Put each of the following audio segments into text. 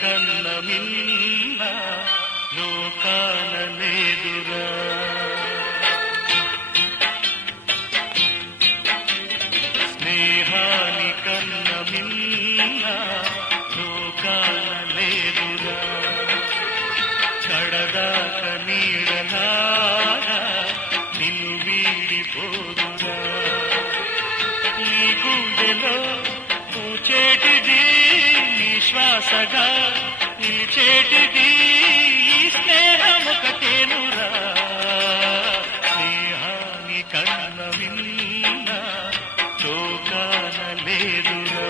కన్న మిన్న లోకాన లేదురా. స్నేహాని కన్న మిన్న లోకాన లేదురా. కడదాక నీడలాగా నిన్ను వీడిపోదురా. నీ గుండెలో పూచేటిది నీ శ్వాసగా నిలిచేటిది ఈ స్నేహం ఒకటేనురా. స్నేహాని కన్న మిన్న లోకాన లేదురా.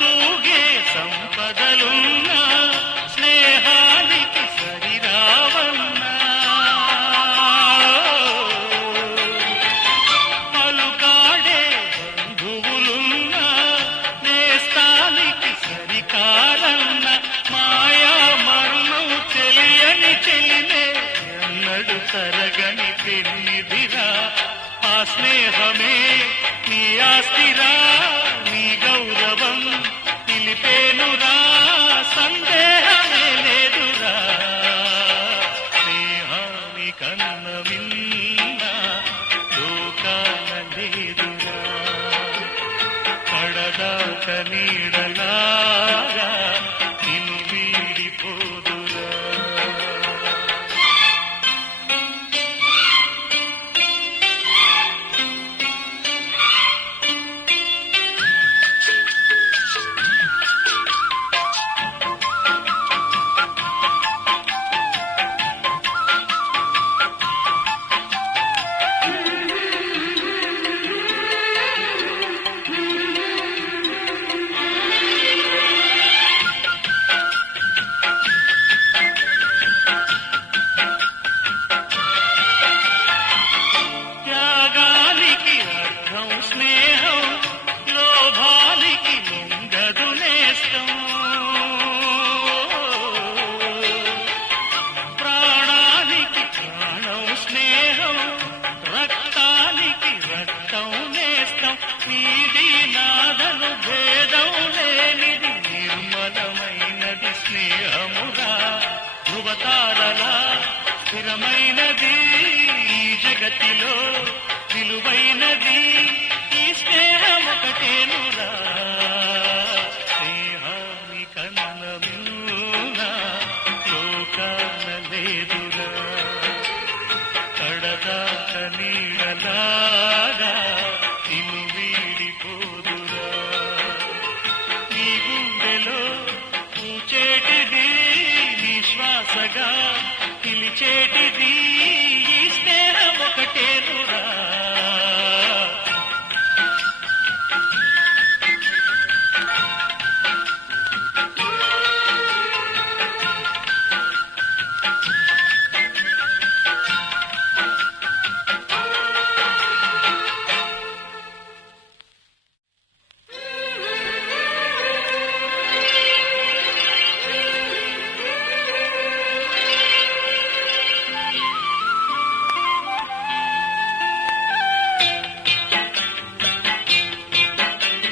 తూగే సంపదలున్నా స్నేహానికి సరిరావన్నా. పలుకాడే బంధువులున్నా నేస్తానికి సరికారన్న. మాయా మర్మం తెలియని చెలినే ఎన్నడు తరగని పెన్నిదిరా. ఆ స్నేహమే నీ ఆస్తిరా, నీ గౌరవం నిలిపేనురా. సందేహమే లేదురా. స్నేహాని కన్న మిన్న లోకాన లేదురా. కడదాక నీడలాగా నిన్ను వీడిపోదురా. స్నేహం లోభాలికి లొంగదు నేస్తం. ప్రాణానికి ప్రాణం స్నేహం, రక్తానికి రక్తం నేస్తం. నీది నాదను భేదం లేనిది నిర్మలమైనది స్నేహమురా. ధృవతారలా స్థిరమైనది ఈ జగతిలో విలువైనది ఈ స్నేహం ఒకటేనురా. స్నేహాని కన్న మిన్న లోకాన లేదురా. కడదాక నీడలాగా నిన్ను వీడిపోదురా. నీ గుండెలో పూచేటిది నీ శ్వాసగా నిలిచేటి